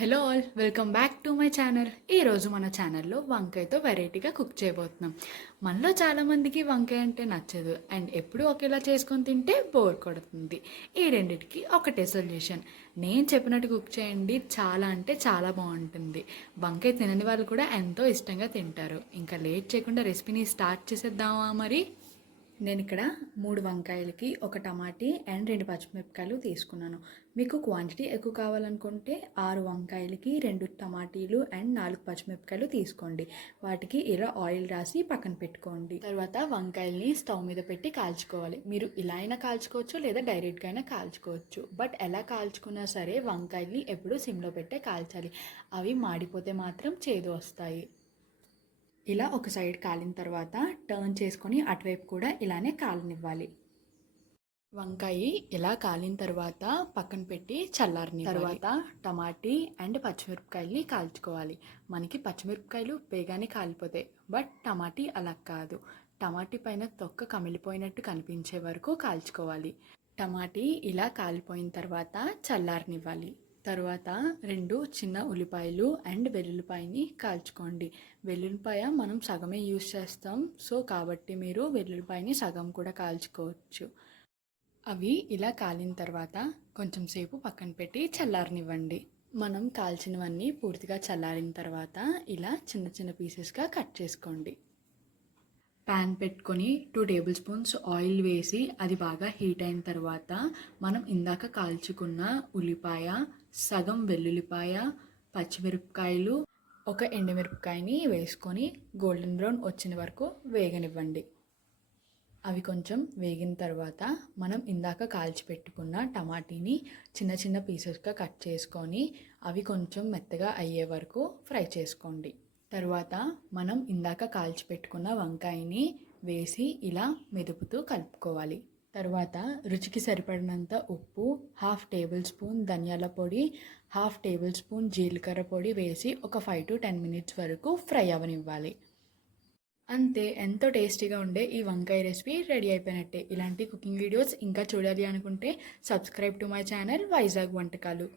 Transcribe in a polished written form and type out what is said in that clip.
Hello all, welcome back to my channel. ఈరోజు మన ఛానల్లో వంకాయతో వెరైటీగా కుక్ చేయబోతున్నాం. మనలో చాలామందికి వంకాయ అంటే నచ్చదు అండ్ ఎప్పుడూ ఒకేలా చేసుకొని తింటే బోర్ కొడుతుంది. ఈ రెండిటికి ఒకటే సొల్యూషన్. నేను చెప్పినట్టు కుక్ చేయండి, చాలా అంటే చాలా బాగుంటుంది. వంకాయ తినని వాళ్ళు కూడా ఎంతో ఇష్టంగా తింటారు. ఇంకా లేట్ చేయకుండా రెసిపీని స్టార్ట్ చేసేద్దామా మరి. నేను ఇక్కడ 3 వంకాయలకి 1 టమాటీ అండ్ 2 పచ్చిమిరపకాయలు తీసుకున్నాను. మీకు క్వాంటిటీ ఎక్కువ కావాలనుకుంటే 6 వంకాయలకి 2 టమాటీలు అండ్ 4 పచ్చిమిరపకాయలు తీసుకోండి. వాటికి ఇలా ఆయిల్ రాసి పక్కన పెట్టుకోండి. తర్వాత వంకాయల్ని స్టవ్ మీద పెట్టి కాల్చుకోవాలి. మీరు ఇలా అయినా కాల్చుకోవచ్చు లేదా డైరెక్ట్గా అయినా కాల్చుకోవచ్చు. బట్ ఎలా కాల్చుకున్నా సరే వంకాయల్ని ఎప్పుడూ సిమ్లో పెట్టే కాల్చాలి. అవి మాడిపోతే మాత్రం చేదు వస్తాయి. ఇలా ఒక సైడ్ కాలిన తర్వాత టర్న్ చేసుకొని అటువైపు కూడా ఇలానే కాలనివ్వాలి. వంకాయ ఇలా కాలిన తర్వాత పక్కన పెట్టి చల్లారని తర్వాత టమాటీ అండ్ పచ్చిమిరపకాయల్ని కాల్చుకోవాలి. మనకి పచ్చిమిరపకాయలు వేగానే కాలిపోతాయి, బట్ టమాటీ అలా కాదు. టమాటీ పైన తొక్క కమిలిపోయినట్టు కనిపించే వరకు కాల్చుకోవాలి. టమాటీ ఇలా కాలిపోయిన తర్వాత చల్లారనివ్వాలి. తర్వాత 2 చిన్న ఉల్లిపాయలు అండ్ వెల్లుల్లిపాయని కాల్చుకోండి. వెల్లుల్లిపాయ మనం సగమే యూస్ చేస్తాం, సో కాబట్టి మీరు వెల్లుల్లిపాయని సగం కూడా కాల్చుకోవచ్చు. అవి ఇలా కాలిన తర్వాత కొంచెం సేపు పక్కన పెట్టి చల్లారనివ్వండి. మనం కాల్చినవన్నీ పూర్తిగా చల్లారిన తర్వాత ఇలా చిన్న చిన్న పీసెస్గా కట్ చేసుకోండి. ప్యాన్ పెట్టుకొని 2 టేబుల్ స్పూన్స్ ఆయిల్ వేసి అది బాగా హీట్ అయిన తర్వాత మనం ఇందాక కాల్చుకున్న ఉల్లిపాయ, సగం వెల్లుల్లిపాయ, పచ్చిమిరపకాయలు, 1 ఎండుమిరపకాయని వేసుకొని గోల్డెన్ బ్రౌన్ వచ్చిన వరకు వేగనివ్వండి. అవి కొంచెం వేగిన తర్వాత మనం ఇందాక కాల్చిపెట్టుకున్న టమాటీని చిన్న చిన్న పీసెస్గా కట్ చేసుకొని అవి కొంచెం మెత్తగా అయ్యే వరకు ఫ్రై చేసుకోండి. తర్వాత మనం ఇందాక కాల్చిపెట్టుకున్న వంకాయని వేసి ఇలా మెదుపుతూ కలుపుకోవాలి. తర్వాత రుచికి సరిపడినంత ఉప్పు, 1/2 టేబుల్ స్పూన్ ధనియాల పొడి, 1/2 టేబుల్ స్పూన్ జీలకర్ర పొడి వేసి ఒక 5 to 10 మినిట్స్ వరకు ఫ్రై అవనివ్వాలి. అంతే, ఎంతో టేస్టీగా ఉండే ఈ వంకాయ రెసిపీ రెడీ అయిపోయినట్టే. ఇలాంటి కుకింగ్ వీడియోస్ ఇంకా చూడాలి అనుకుంటే subscribe to my channel Vizag వంటకాలు.